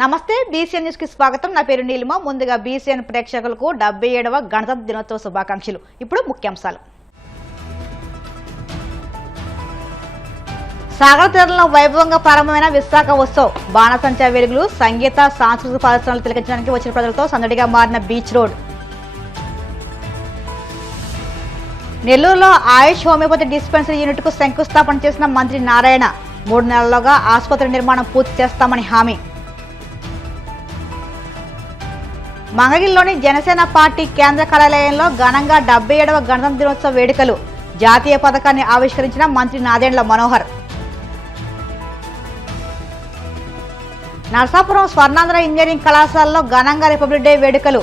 నమస్తే BCN news కి స్వాగతం. నా పేరు నీలిమ. ముందుగా బీసీఎన్ ప్రేక్షకులకు 77వ గణతంత్ర దినోత్సవ శుభాకాంక్షలు. ఇప్పుడు ముఖ్యాంశాలు. సాగర తీరంలో వైభవంగా ప్రారంభమైన విశాఖ ఉత్సవ్. బాణసంచా వెలుగులు, సంగీత సాంస్కృతిక ప్రదర్శనలు తిలకించడానికి వచ్చిన ప్రజలతో సందడిగా మారిన బీచ్ రోడ్. నెల్లూరులో ఆయుష్ హోమియోపతి డిస్పెన్సరీ యూనిట్ కు శంకుస్థాపన చేసిన మంత్రి నారాయణ. 3 నెలల్లోగా ఆసుపత్రి నిర్మాణం పూర్తి చేస్తామని హామీ. మంగళగిరిలోని జనసేన పార్టీ కేంద్ర కార్యాలయంలో ఘనంగా 77వ గణతంత్ర దినోత్సవ వేడుకలు. జాతీయ పథకాన్ని ఆవిష్కరించిన మంత్రి నాదెండ్ల మనోహర్. నరసాపురం స్వర్ణాంధ్ర ఇంజనీరింగ్ కళాశాలలో ఘనంగా రిపబ్లిక్ డే వేడుకలు.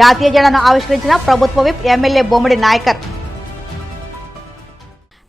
జాతీయ జెండాను ఆవిష్కరించిన ప్రభుత్వ విప్ ఎమ్మెల్యే బొమ్మడి నాయకర్.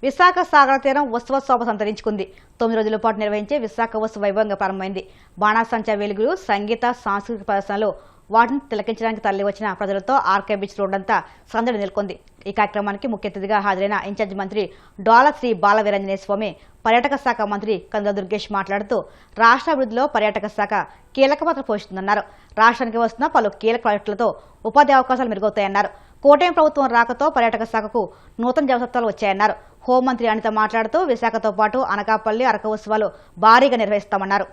విశాఖ సాగర తీరం ఉత్సవ శోభ సంతరించుకుంది. 9 రోజుల పాటు నిర్వహించే విశాఖ ఉత్సవ వైభవంగా ప్రారంభమైంది. బాణాసంచా వెలుగులు, సంగీత సాంస్కృతిక ప్రదర్శనలు, వాటిని తిలకించడానికి తరలివచ్చిన ప్రజలతో ఆర్కే బీచ్ రోడ్ అంతా సందడి నెలకొంది. ఈ కార్యక్రమానికి ముఖ్య అతిథిగా హాజరైన ఇన్ఛార్జ్ మంత్రి డోలా శ్రీ బాలవీరాంజనేయ స్వామి, పర్యాటక శాఖ మంత్రి కందుల దుర్గేష్ మాట్లాడుతూ రాష్ట్ర అభివృద్ధిలో పర్యాటక శాఖ కీలక పాత్ర పోషిస్తుందన్నారు. రాష్ట్రానికి వస్తున్న పలు కీలక ప్రాజెక్టులతో ఉపాధి అవకాశాలు మెరుగవుతాయన్నారు. కూటమి ప్రభుత్వం రాకతో పర్యాటక శాఖకు నూతన జవసత్వాలు వచ్చాయన్నారు. హోంమంత్రి అనిత మాట్లాడుతూ విశాఖతో పాటు అనకాపల్లి, అరకు ఉత్సవాలు భారీగా నిర్వహిస్తామన్నారు.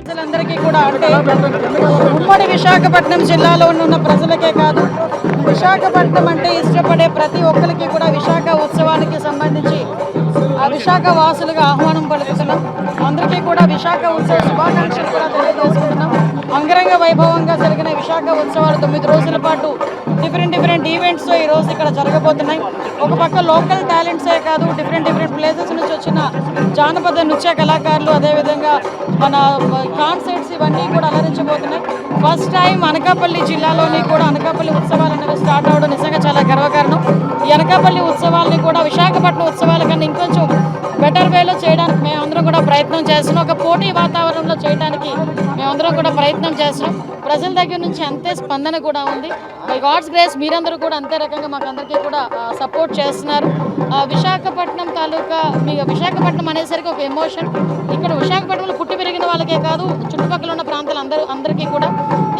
ప్రజలందరికీ కూడా అంటే ఉమ్మడి విశాఖపట్నం జిల్లాలో ఉన్న ప్రజలకే కాదు, విశాఖపట్నం అంటే ఇష్టపడే ప్రతి ఒక్కరికి కూడా విశాఖ ఉత్సవానికి సంబంధించి ఆ విశాఖ వాసులుగా ఆహ్వానం పలుకుతున్నాం. అందరికీ కూడా విశాఖ ఉత్సవ శుభాకాంక్షలు కూడా తెలియజేసుకుంటున్నాం. అంగరంగ వైభవంగా జరిగిన విశాఖ ఉత్సవాలు 9 రోజుల పాటు డిఫరెంట్ ఈవెంట్స్ ఈ రోజు ఇక్కడ జరగబోతున్నాయి. ఒక పక్క లోకల్ టాలెంట్సే కాదు, డిఫరెంట్ ప్లేసెస్ నుంచి వచ్చిన జానపద నృత్య కళాకారులు, అదేవిధంగా మన కాన్సర్ట్స్ ఇవన్నీ కూడా అలరించబోతున్నాయి. ఫస్ట్ టైం అనకాపల్లి జిల్లాలోని కూడా అనకాపల్లి ఉత్సవాలు అనేవి స్టార్ట్ అవ్వడం నిజంగా చాలా గర్వకారణం. ఈ అనకాపల్లి ఉత్సవాలని కూడా విశాఖపట్నం ఉత్సవాల కన్నా ఇంకొంచెం బెటర్ వేలో చేయడానికి మేమందరం కూడా ప్రయత్నం చేస్తున్నాం. ఒక పోటీ వాతావరణంలో చేయడానికి మేమందరం కూడా ప్రయత్నం చేస్తున్నాం. ప్రజల దగ్గర నుంచి అంతే స్పందన కూడా ఉంది. బై గాడ్స్ గ్రేస్ మీరందరూ కూడా అంతే రకంగా మాకు అందరికీ కూడా సపోర్ట్ చేస్తున్నారు. విశాఖపట్నం తాలూకా విశాఖపట్నం అనేసరికి ఒక ఎమోషన్. ఇక్కడ విశాఖపట్నంలో పుట్టి పెరిగిన వాళ్ళకే కాదు, చుట్టుపక్కల ఉన్న ప్రాంతాలు అందరికీ కూడా,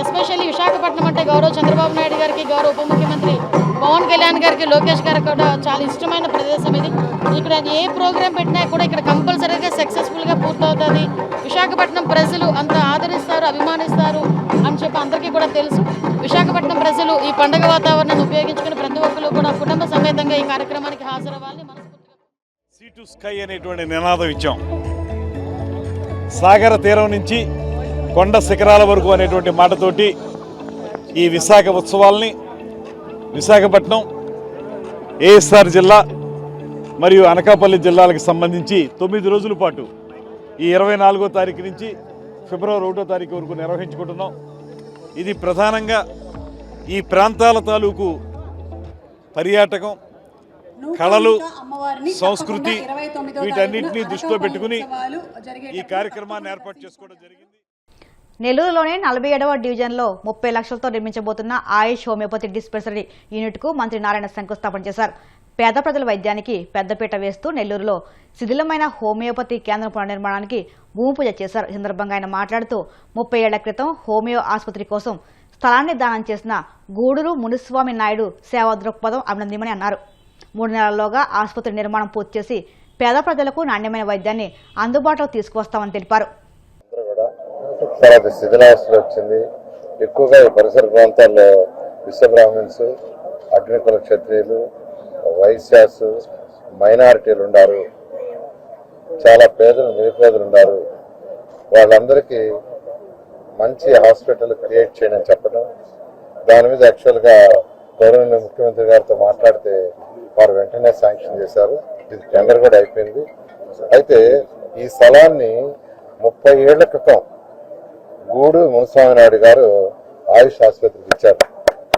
ఎస్పెషల్లీ విశాఖపట్నం అంటే గౌరవ చంద్రబాబు నాయుడు గారికి, గౌరవ ఉప ముఖ్యమంత్రి పవన్ కళ్యాణ్ గారికి, లోకేష్ గారికి కూడా చాలా ఇష్టమైన ప్రదేశం ఇది. ఇక్కడ ఏ ప్రోగ్రాం పెట్టినా కూడా ఇక్కడ కంపల్సరీగా సక్సెస్ఫుల్గా పూర్తవుతుంది. విశాఖపట్నం ప్రజలు అంత ఆదరిస్తారు, అభిమానిస్తారు అని చెప్పి అందరికీ కూడా తెలుసు. విశాఖపట్నం ప్రజలు ఈ పండుగ వాతావరణాన్ని ఉపయోగించుకుని ప్రతి ఒక్కరు కూడా కుటుంబ సమేతంగా ఈ కార్యక్రమానికి హాజరవ్వాలని మనస్ఫూర్తిగా సీ టు స్కై అనేటువంటి నినాదం ఇచ్చాం. సాగర తీరం నుంచి కొండ శిఖరాల వరకు అనేటువంటి మాటతోటి ఈ విశాఖ ఉత్సవాల్ని విశాఖపట్నం, ఏఎస్ఆర్ జిల్లా మరియు అనకాపల్లి జిల్లాలకు సంబంధించి 9 రోజుల పాటు ఈ 24వ తారీఖు నుంచి ఫిబ్రవరి 1వ తారీఖు వరకు నిర్వహించుకుంటున్నాం. ఇది ప్రధానంగా ఈ ప్రాంతాల తాలూకు పర్యాటకం, కళలు, సంస్కృతి వీటన్నింటినీ దృష్టిలో పెట్టుకుని ఈ కార్యక్రమాన్ని ఏర్పాటు చేసుకోవడం జరిగింది. నెల్లూరులోని 47వ డివిజన్లో 30 లక్షలతో నిర్మించబోతున్న ఆయుష్ హోమియోపతి డిస్పెన్సరీ యూనిట్కు మంత్రి నారాయణ శంకుస్థాపన చేశారు. పేద ప్రజల వైద్యానికి పెద్దపీట వేస్తూ నెల్లూరులో శిథిలమైన హోమియోపతి కేంద్రం పునర్నిర్మాణానికి భూమి పూజ చేశారు. ఈ సందర్భంగా ఆయన మాట్లాడుతూ 30 ఏళ్ల క్రితం హోమియో ఆసుపత్రి కోసం స్థలాన్ని దానం చేసిన గూడూరు మునిస్వామి నాయుడు సేవా దృక్పథం అభినందనీయమని అన్నారు. 3 నెలల్లోగా ఆసుపత్రి నిర్మాణం పూర్తి చేసి పేద ప్రజలకు నాణ్యమైన వైద్యాన్ని అందుబాటులోకి తీసుకువస్తామని తెలిపారు. శిథిలావస్థలో వచ్చింది. ఎక్కువగా ఈ పరిసర ప్రాంతాల్లో విశ్వబ్రాహ్మణ్స్, అగ్నికుల క్షత్రియులు, వైశ్యాస్, మైనారిటీలు ఉన్నారు. చాలా పేదలు, నిరుపేదలు ఉన్నారు. వాళ్ళందరికీ మంచి హాస్పిటల్ క్రియేట్ చేయడం చెప్పడం, దాని మీద యాక్చువల్గా గౌరవనీయ ముఖ్యమంత్రి గారితో మాట్లాడితే వారు వెంటనే శాంక్షన్ చేశారు. ఇది టెండర్ కూడా అయిపోయింది. అయితే ఈ స్థలాన్ని 30 ఏళ్ల క్రితం గూడు మునుస్వామి నాయుడు గారు ఆయుష్ ఆసుపత్రికి ఇచ్చారు.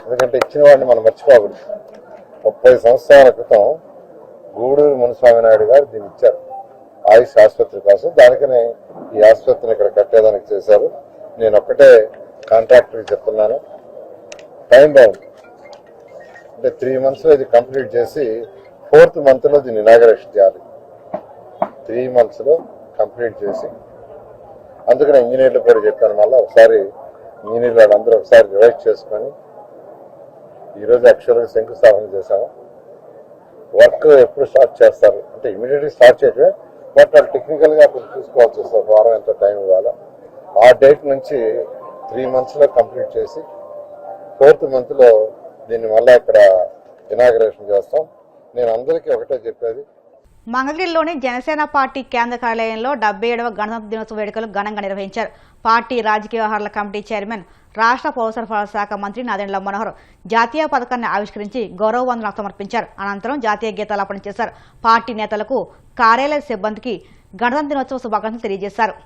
ఎందుకంటే ఇచ్చిన వాడిని మనం మర్చిపోకూడదు. 30 సంవత్సరాల క్రితం గూడూరు మునుస్వామి నాయుడు గారు దీన్ని ఇచ్చారు ఆయుష్ ఆసుపత్రి కోసం. దానికనే ఈ ఆసుపత్రిని ఇక్కడ కట్టేదానికి చేశారు. నేను ఒక్కటే కాంట్రాక్టర్కి చెప్తున్నాను, టైం బాగుంది అంటే 3 months ఇది కంప్లీట్ చేసి 4th month దీన్ని ఇనాగరేషన్ చేయాలి. 3 months కంప్లీట్ చేసి, అందుకనే ఇంజనీర్లు కూడా చెప్పాను. మళ్ళీ ఒకసారి ఇంజనీర్లు వాళ్ళందరూ ఒకసారి రివైజ్ చేసుకొని ఈరోజు యాక్చువల్గా శంకుస్థాపన చేశాము. వర్క్ ఎప్పుడు స్టార్ట్ చేస్తారు అంటే ఇమీడియట్గా స్టార్ట్ చేయటమే, బట్ వాళ్ళు టెక్నికల్గా అప్పుడు చూసుకోవాల్సి వస్తుంది. వారం ఎంత టైం ఇవ్వాలా. ఆ డేట్ నుంచి 3 months కంప్లీట్ చేసి 4th month దీన్ని మళ్ళీ ఇక్కడ ఇనాగరేషన్ చేస్తాం. నేను అందరికీ ఒకటే చెప్పేది, మంగళగిరిలోని జనసేన పార్టీ కేంద్ర కార్యాలయంలో 77వ గణతంత్ర దినోత్సవ వేడుకలు ఘనంగా నిర్వహించారు. పార్టీ రాజకీయ వ్యవహారాల కమిటీ చైర్మన్, రాష్ట్ర పౌర సరఫరాల శాఖ మంత్రి నాదెండ్ల మనోహర్ జాతీయ పథకాన్ని ఆవిష్కరించి గౌరవ వందనాలు సమర్పించారు. అనంతరం జాతీయ గీతాలాపన చేశారు. పార్టీ నేతలకు, కార్యాలయ సిబ్బందికి గణతంత్ర దినోత్సవ శుభాకాంక్షలు తెలియజేశారు.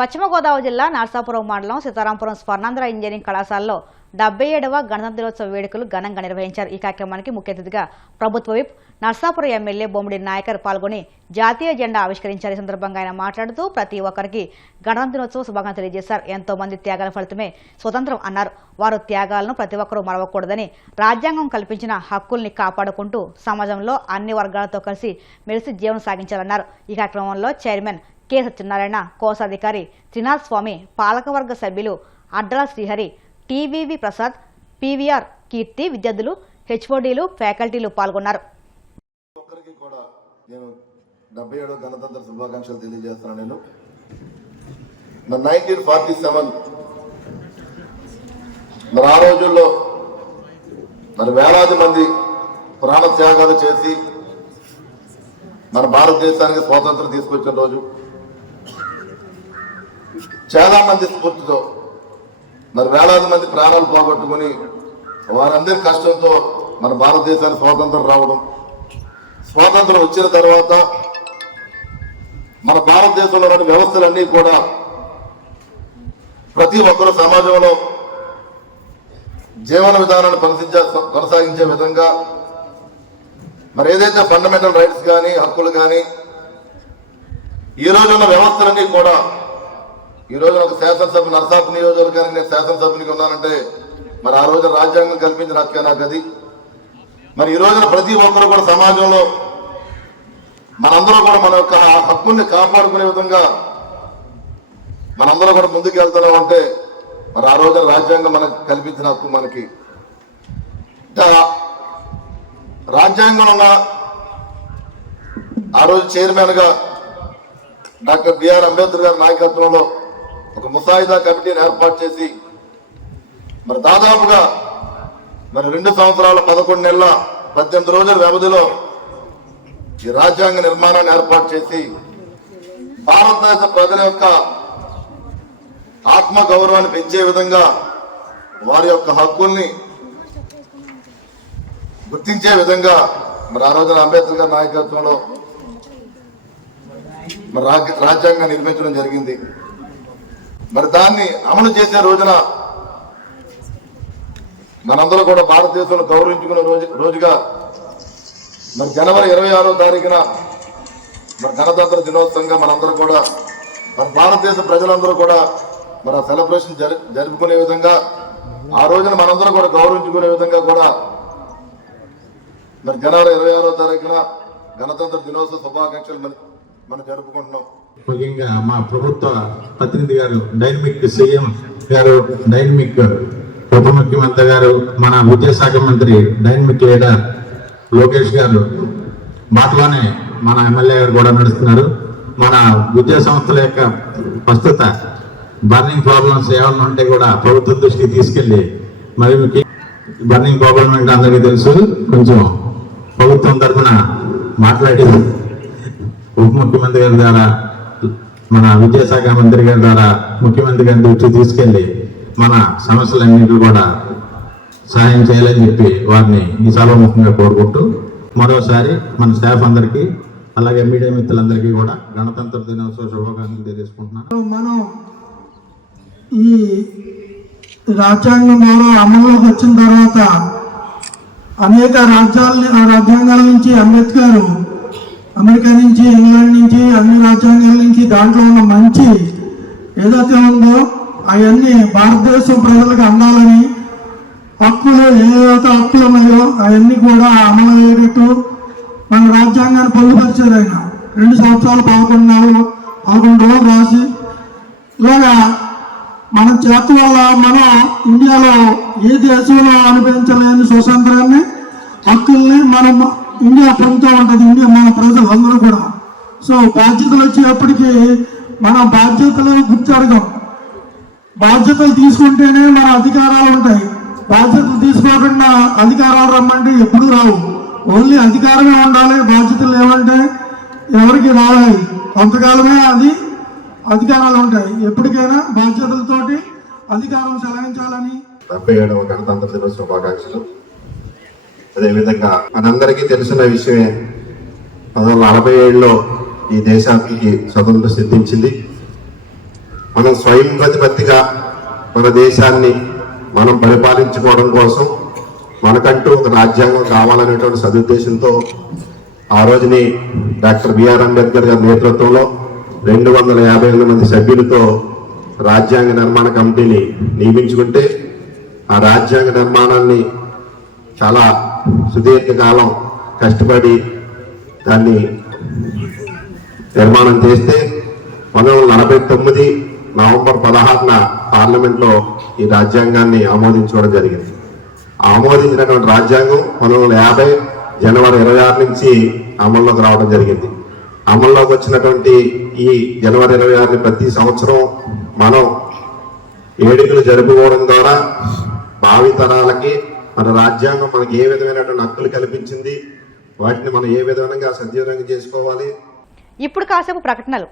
పశ్చిమ గోదావరి జిల్లా నర్సాపురం మండలం సీతారాంపురం స్వర్ణాంధ్ర ఇంజనీరింగ్ కళాశాలలో 77వ గణతంత్ర దినోత్సవ వేడుకలు ఘనంగా నిర్వహించారు. ఈ కార్యక్రమానికి ముఖ్య అతిథిగా ప్రభుత్వ విప్, నర్సాపురం ఎమ్మెల్యే బొమ్మిడి నాయకర్ పాల్గొని జాతీయ జెండా ఆవిష్కరించారు. ఈ సందర్భంగా ఆయన మాట్లాడుతూ ప్రతి ఒక్కరికి గణతంత్ర దినోత్సవ శుభాకాంక్షలు తెలియజేశారు. ఎంతో మంది త్యాగాల ఫలితమే స్వతంత్రం అన్నారు. వారు త్యాగాలను ప్రతి ఒక్కరూ మరవకూడదని, రాజ్యాంగం కల్పించిన హక్కుల్ని కాపాడుకుంటూ సమాజంలో అన్ని వర్గాలతో కలిసి మెలిసి జీవనం సాగించాలన్నారు. ఈ కార్యక్రమంలో చైర్మన్ కె సత్యనారాయణ, కోశాధికారి త్రినాథ్ స్వామి, పాలకవర్గ సభ్యులు అడ్డల శ్రీహరి, టీవీవి ప్రసాద్, పీవీఆర్ కీర్తి, విద్యార్థులు, హెచ్ఓడీలు, ఫ్యాకల్టీలు పాల్గొన్నారు. ఒక్కరికి కూడా నేను 77వ గణతంత్ర శుభాకాంక్షలు తెలియజేస్తున్నాను. నేను 1947 ఆ రోజుల్లో వేలాది మంది ప్రాణ త్యాగాలు చేసి మన భారతదేశానికి స్వాతంత్రం తీసుకొచ్చిన రోజు. చాలా మంది స్ఫూర్తితో వేలాది మంది ప్రాణాలు పోగొట్టుకుని వారందరి కష్టంతో మన భారతదేశానికి స్వాతంత్రం రావడం. స్వాతంత్రం వచ్చిన తర్వాత మన భారతదేశంలో వ్యవస్థలన్నీ కూడా ప్రతి ఒక్కరూ సమాజంలో జీవన విధానాన్ని కొనసాగించే విధంగా ఏదైతే ఫండమెంటల్ రైట్స్ కానీ, హక్కులు కానీ, ఈ రోజున్న వ్యవస్థలన్నీ కూడా, ఈ రోజు ఒక శాసనసభ నర్సాపు నియోజకవర్గానికి నేను శాసనసభ్యునికి ఉన్నానంటే ఆ రోజు రాజ్యాంగం కల్పించిన హక్కే నాకు అది. ఈ రోజున ప్రతి ఒక్కరు కూడా సమాజంలో మనందరూ కూడా మన యొక్క హక్కుల్ని కాపాడుకునే విధంగా మనందరూ కూడా ముందుకు వెళ్తూనే ఉంటే ఆ రోజున రాజ్యాంగం మనకు కల్పించిన హక్కు మనకి. రాజ్యాంగంలో ఉన్న ఆ రోజు చైర్మన్ గా డాక్టర్ బిఆర్ అంబేద్కర్ గారి నాయకత్వంలో ఒక ముసాయిదా కమిటీని ఏర్పాటు చేసి దాదాపుగా 2 సంవత్సరాల 11 నెలల 18 రోజుల వ్యవధిలో ఈ రాజ్యాంగ నిర్మాణాన్ని ఏర్పాటు చేసి భారతదేశ ప్రజల యొక్క ఆత్మ గౌరవాన్ని పెంచే విధంగా, వారి యొక్క హక్కుల్ని గుర్తించే విధంగా ఆ రోజున అంబేద్కర్ గారి నాయకత్వంలో రాజ్యాంగం నిర్మించడం జరిగింది. దాన్ని అమలు చేసే రోజున మనందరూ కూడా భారతదేశంలో గౌరవించుకున్న రోజుగా జనవరి 26వ తారీఖున గణతంత్ర దినోత్సవంగా మనందరూ కూడా భారతదేశ ప్రజలందరూ కూడా సెలబ్రేషన్ జరుపుకునే విధంగా ఆ రోజున మనందరం కూడా గౌరవించుకునే విధంగా కూడా మరి జనవరి 26వ తారీఖున గణతంత్ర దినోత్సవ శుభాకాంక్షలు మనం జరుపుకుంటున్నాం. ముఖ్యంగా మా ప్రభుత్వ ప్రతినిధి గారు, డైనమిక్ సీఎం గారు, డైనమిక్ ఉప ముఖ్యమంత్రి గారు, మన విద్యాశాఖ మంత్రి డైనమిక్ లీడర్ లోకేష్ గారు మాటలోనే మన ఎమ్మెల్యే గారు కూడా నడుస్తున్నారు. మన విద్యా సంస్థల యొక్క ప్రస్తుత బర్నింగ్ ప్రాబ్లమ్స్ ఏమైనా ఉంటే కూడా ప్రభుత్వం దృష్టికి తీసుకెళ్ళి, మరి బర్నింగ్ ప్రాబ్లం అంటే అందరికీ తెలుసు, కొంచెం ప్రభుత్వం తరఫున మాట్లాడి ఉప ముఖ్యమంత్రి గారి ద్వారా, మన విద్యాశాఖ మంత్రి గారి ద్వారా ముఖ్యమంత్రి గారి దృష్టికి తీసుకెళ్లి మన సమస్యలన్నింటినీ కూడా సహాయం చేయాలని చెప్పి వారిని ఈ సభాముఖంగా కోరుకుంటూ మరోసారి మన స్టాఫ్ అందరికీ అలాగే మీడియా మిత్రులందరికీ కూడా గణతంత్ర దినోత్సవ శుభాకాంక్షలు తెలియజేసుకుంటున్నాను. మనం ఈ రాజ్యాంగం అమల్లోకి వచ్చిన తర్వాత అనేక రాజ్యాంగాల నుంచి అంబేద్కర్ అమెరికా నుంచి, ఇంగ్లాండ్ నుంచి, అన్ని రాజ్యాంగాల నుంచి దాంట్లో ఉన్న మంచి ఏదైతే ఉందో అవన్నీ భారతదేశం ప్రజలకు అందాలని, హక్కులు ఏదైతే హక్కులు ఉన్నాయో అవన్నీ కూడా అమలు అయ్యేటట్టు మన రాజ్యాంగాన్ని పొందుపరిచారు ఆయన. 2 సంవత్సరాలు 11 రోజులు రాసి ఇలాగా మన చేతి వల్ల మనం ఇండియాలో ఏ దేశంలో అనుభవించలేని స్వతంత్రాన్ని, హక్కుల్ని మనం ఇండియా పొందుతూ ఉంటుంది. ఇండియా మన ప్రజలందరూ కూడా. సో బాధ్యతలు వచ్చేటప్పటికీ మన బాధ్యతలు గుర్తెరగం. బాధ్యతలు తీసుకుంటేనే మన అధికారాలు ఉంటాయి. బాధ్యతలు తీసుకోకుండా అధికారాలు రమ్మంటే ఎప్పుడు రావు. ఓన్లీ అధికారమే ఉండాలి, బాధ్యతలు ఏమంటే ఎవరికి రావాలి. కొంతకాలమే అది అధికారాలు ఉంటాయి. ఎప్పటికైనా బాధ్యతలతోటి అధికారం చెలాయించాలని 77వ గణతంత్ర దినోత్సవ శుభాకాంక్షలు. అదేవిధంగా మనందరికీ తెలిసిన విషయమే, 1947లో ఈ దేశానికి స్వతంత్రం సిద్ధించింది. మనం స్వయం ప్రతిపత్తిగా మన దేశాన్ని మనం పరిపాలించుకోవడం కోసం మనకంటూ ఒక రాజ్యాంగం కావాలనేటువంటి సదుద్దేశంతో ఆ రోజుని డాక్టర్ బిఆర్ అంబేద్కర్ గారి నేతృత్వంలో 258 మంది సభ్యులతో రాజ్యాంగ నిర్మాణ కమిటీని నియమించుకుంటే, ఆ రాజ్యాంగ నిర్మాణాన్ని చాలా సుదీర్ఘకాలం కష్టపడి దాన్ని నిర్మాణం చేస్తే 1949 నవంబర్ 16న పార్లమెంట్లో ఈ రాజ్యాంగాన్ని ఆమోదించుకోవడం జరిగింది. ఆమోదించినటువంటి రాజ్యాంగం 1950 జనవరి 26 నుంచి అమల్లోకి రావడం జరిగింది. అమల్లోకి వచ్చినటువంటి ఈ జనవరి 26ని ప్రతి సంవత్సరం మనం వేడుకలు జరుపుకోవడం ద్వారా భావితరాలకి మన రాజ్యాంగం మనకి ఏ విధమైనటువంటి హక్కులు కల్పించింది, వాటిని మనం ఏ విధంగా సద్వినియోగం చేసుకోవాలి. ఇప్పుడు కాసేపు ప్రకటనలు.